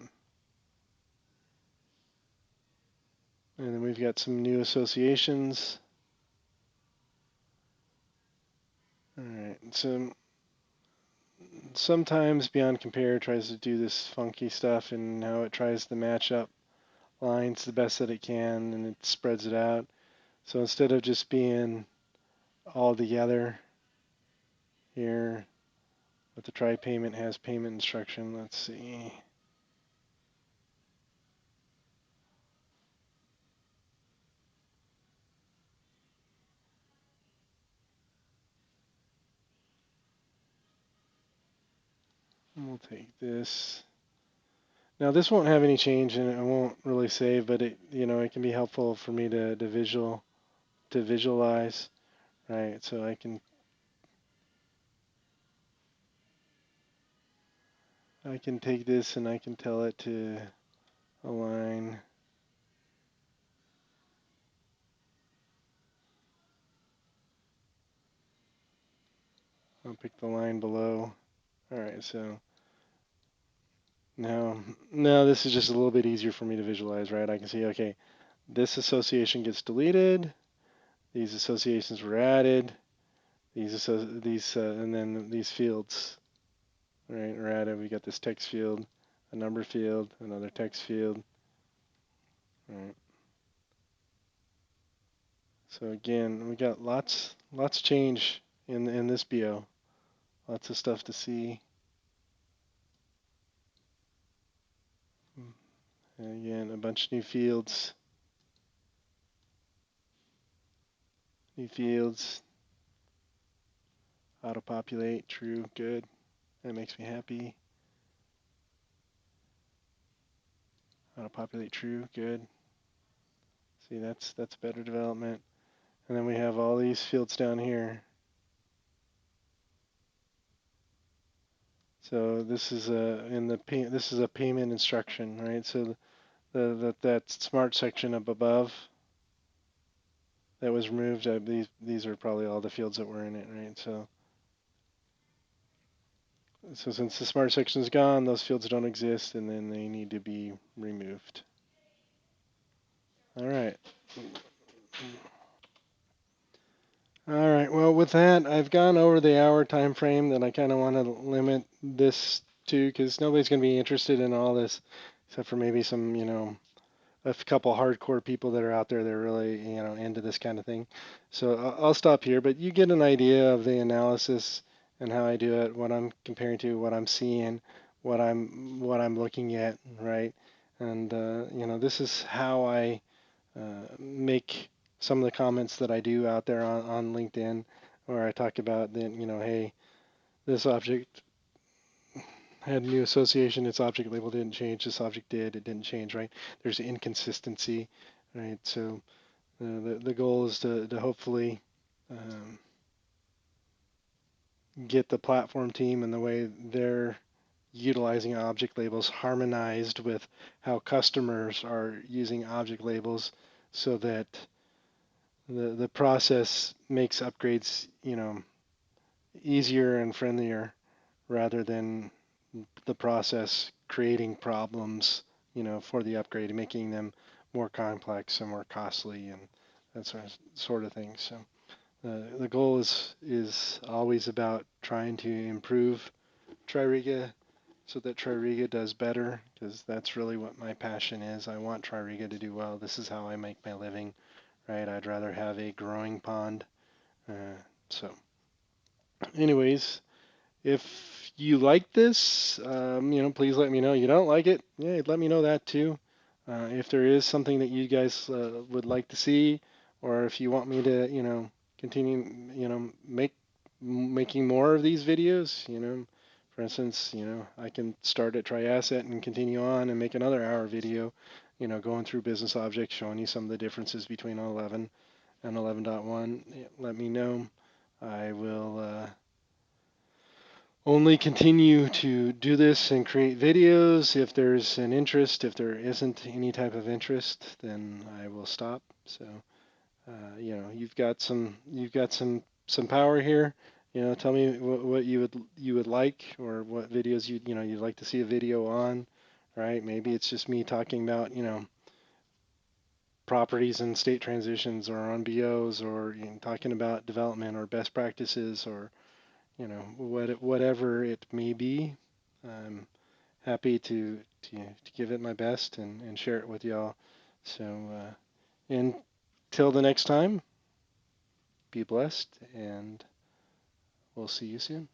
And then we've got some new associations. All right, so sometimes Beyond Compare tries to do this funky stuff and how it tries to match up lines the best that it can, and it spreads it out. So instead of just being all together here, with the try payment has payment instruction, let's see. We'll take this. Now this won't have any change and it won't really save, but it can be helpful for me to visualize, right? So I can take this and I can tell it to align. I'll pick the line below. All right, so now this is just a little bit easier for me to visualize, right? I can see, okay, this association gets deleted. These associations were added. And then these fields, right, are added. We got this text field, a number field, another text field. Right. So again, we got lots change in this BO. Lots of stuff to see. And again, a bunch of new fields. New fields. Auto-populate, true, good. That makes me happy. Auto-populate, true, good. See, that's better development. And then we have all these fields down here. So this is this is a payment instruction, right? So that smart section up above that was removed. These are probably all the fields that were in it, right? So since the smart section is gone, those fields don't exist, and then they need to be removed. All right. All right. Well, with that, I've gone over the hour time frame that I kind of want to limit this to because nobody's going to be interested in all this, except for maybe some, a couple hardcore people that are out there that are really, into this kind of thing. So I'll stop here, but you get an idea of the analysis and how I do it, what I'm comparing to, what I'm seeing, what I'm looking at, right? And this is how I make some of the comments that I do out there on LinkedIn, where I talk about that, hey, this object had a new association, its object label didn't change, this object did, it didn't change, right? There's inconsistency, right? So the goal is to hopefully um, get the platform team and the way they're utilizing object labels harmonized with how customers are using object labels so that the process makes upgrades, easier and friendlier rather than the process creating problems, for the upgrade and making them more complex and more costly and that sort of thing. So the goal is always about trying to improve TRIRIGA so that TRIRIGA does better because that's really what my passion is. I want TRIRIGA to do well. This is how I make my living, right? I'd rather have a growing pond. So, anyways, if you like this, please let me know. You don't like it, yeah, let me know that too. If there is something that you guys would like to see, or if you want me to, continue, making more of these videos, For instance, I can start at Triasset and continue on and make another hour video, going through business objects, showing you some of the differences between 11 and 11.1. Let me know. I will only continue to do this and create videos if there's an interest. If there isn't any type of interest, then I will stop. So, you've got some power here. Tell me what you would like, or what videos you'd like to see a video on, right? Maybe it's just me talking about properties and state transitions, or on BOs, or talking about development or best practices, or whatever it may be. I'm happy to give it my best and share it with y'all. So until the next time, be blessed, and we'll see you soon.